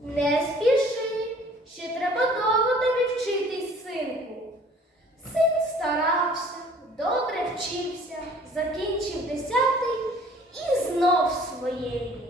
Не спіши, ще треба довго тобі вчитись, синку. Син старався, добре вчився, закінчив десятий і знов своєї.